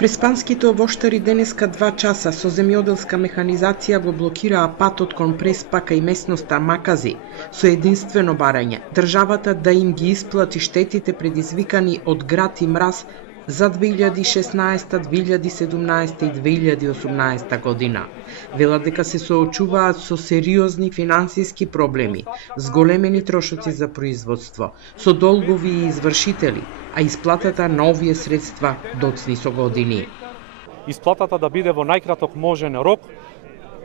Преспанските овоштари денеска 2 часа со земјоделска механизација го блокираа патот кон Преспа кај местноста Макази, со единствено барање државата да им ги исплати штетите предизвикани од град и мраз за 2016, 2017 и 2018 година. Велат дека се соочуваат со сериозни финансиски проблеми, зголемени трошоци за производство, со долгови и извршители, а исплатата на овие средства доцни со години. Исплатата да биде во најкраток можен рок,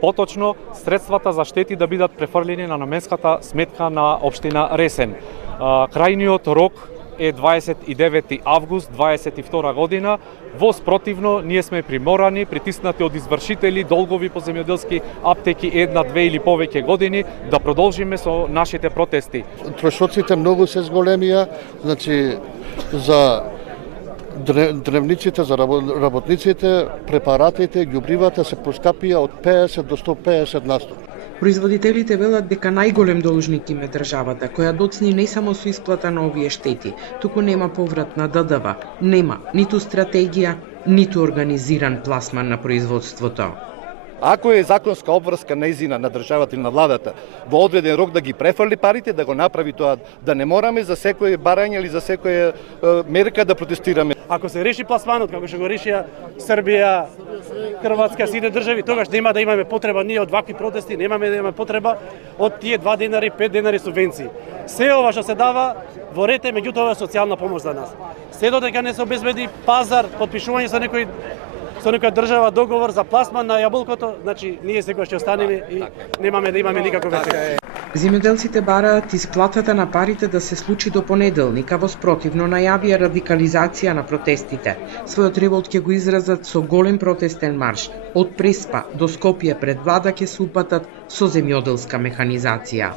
поточно средствата за штети да бидат префрлени на наменската сметка на општина Ресен. Крајниот рок е 29 август 22 година. Во спротивно, ние сме приморани, притиснати од извршители, долгови по земјоделски аптеки 1, 2 или повеќе години, да продолжиме со нашите протести. Трошоците многу се зголемија, значи за древниците, за работниците, препаратите, ѓубривата се поскапија од 50 до 150 на 100. Производителите велат дека најголем должник им е државата, која доцни не само со исплата на овие штети, туку нема поврат на ДДВ, нема ниту стратегија, ниту организиран пласман на производството. Ако е законска обврска нејзина на државата и на владата во одреден рок да ги префрли парите, да го направи тоа, да не мораме за секој барање или за секоја мерка да протестираме. Ако се реши пласманот, како што го решија Србија, Хрватска, сите држави, тогаш нема да имаме потреба ние од вакви протести, немаме да имаме потреба од тие 2 денари, 5 денари субвенции. Се ова што се дава во ред е меѓутоа социјална помош за нас. Се додека не се обезбеди пазар, подпишување со некоја држава договор за пласман на јаболкото, значи ние секогаш ќе останеме и немаме да имаме никаков ефект. Земјоделците бараат исплатата на парите да се случи до понеделник, а во спротивно најавија радикализација на протестите. Својот револт ќе го изразат со голем протестен марш. Од Преспа до Скопје пред влада ќе се упатат со земјоделска механизација.